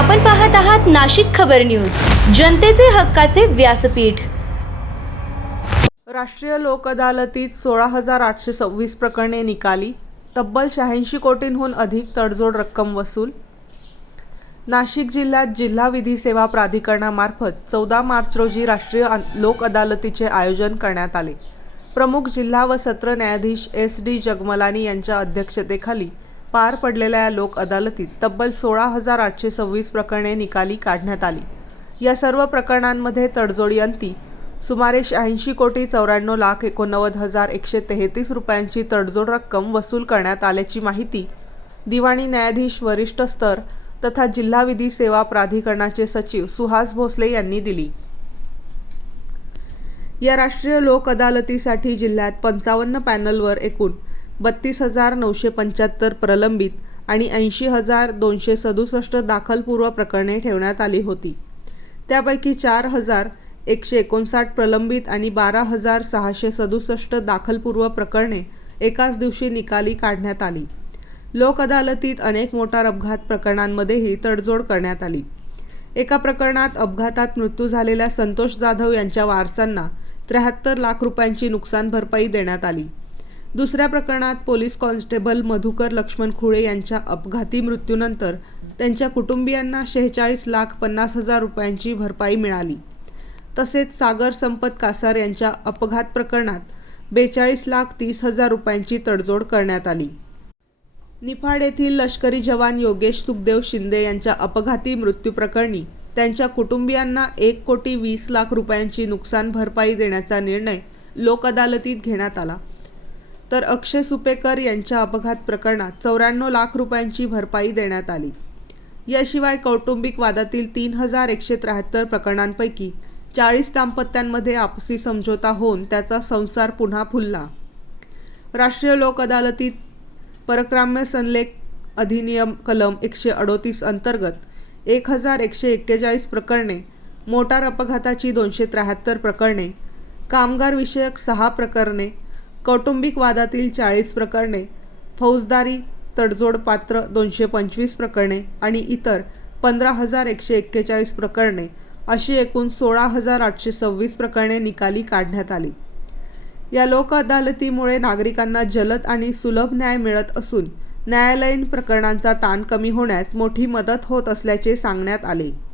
आपण पाहत आहात नाशिक खबर न्यूज, जनतेचे हक्काचे व्यासपीठ। राष्ट्रीय लोक अदालतीत 16,826 प्रकरणे निकाली, तब्बल 86 कोटींहून अधिक तडजोड रक्कम वसूल। नाशिक जिल्ह्यात जिल्हा विधी सेवा प्राधिकरणामार्फत 14 मार्च रोजी राष्ट्रीय लोक अदालतीचे आयोजन करण्यात आले। प्रमुख जिल्हा व सत्र न्यायाधीश SD जगमलानी यांच्या अध्यक्षतेखाली पार पडलेल्या या लोक अदालतीत तब्बल 16,826 प्रकरणे निकाली काढण्यात आली। या सर्व प्रकरणांमध्ये तडजोडीअंती सुमारे 86 कोटी 94,89,133 रुपयांची तडजोड रक्कम वसूल करण्यात आल्याची माहिती दिवाणी न्यायाधीश वरिष्ठ स्तर तथा जिल्हा विधी सेवा प्राधिकरणाचे सचिव सुहास भोसले यांनी दिली। या राष्ट्रीय लोक अदालतीसाठी जिल्ह्यात 55 पॅनलवर एकूण 32,975 प्रलंबित आणि 80,267 दाखलपूर्व प्रकरणे ठेवण्यात आली होती। त्यापैकी 4,159 प्रलंबित आणि 12,667 दाखलपूर्व प्रकरणे एकाच दिवशी निकाली काढण्यात आली। लोक अदालतीत अनेक मोटार अपघात प्रकरणांमध्येही तडजोड करण्यात आली। एका प्रकरणात अपघातात मृत्यू झालेल्या संतोष जाधव यांच्या वारसांना 73 लाख रुपयांची नुकसान भरपाई देण्यात आली। दुसऱ्या प्रकरणात पोलीस कॉन्स्टेबल मधुकर लक्ष्मण खुळे यांच्या अपघाती मृत्यूनंतर त्यांच्या कुटुंबियांना 46,50,000 रुपयांची भरपाई मिळाली। तसेच सागर संपत कासार यांच्या अपघात प्रकरणात 42,30,000 रुपयांची तडजोड करण्यात आली। निफाड येथील लष्करी जवान योगेश सुखदेव शिंदे यांच्या अपघाती मृत्यू प्रकरणी त्यांच्या कुटुंबियांना 1,20,00,000 रुपयांची नुकसान भरपाई देण्याचा निर्णय लोक अदालतीत घेण्यात आला। तर अक्षय सुपेकर यांच्या अपघात प्रकरणात 94 लाख रुपयांची भरपाई देण्यात आली। याशिवाय कौटुंबिक वादातील 3,173 प्रकरणांपैकी 40 दाम्पत्यांमध्ये आपसी समझोता होऊन त्याचा संसार पुन्हा फुलला। राष्ट्रीय लोक अदालतीत परक्राम्य संलेख अधिनियम कलम 138 अंतर्गत 1,141 प्रकरणे, मोटार अपघाताची 273 प्रकरणे, कामगार विषयक 6 प्रकरणे, कौटुंबिक वादातील 40 प्रकरणे, फौजदारी तडजोड पात्र 225 प्रकरणे आणि इतर 15,141 प्रकरणे अशी एकूण 16,826 प्रकरणे निकाली काढण्यात आली। या लोक अदालतीमुळे नागरिकांना जलद आणि सुलभ न्याय मिळत असून न्यायालयीन प्रकरणांचा ताण कमी होण्यास मोठी मदत होत असल्याचे सांगण्यात आले।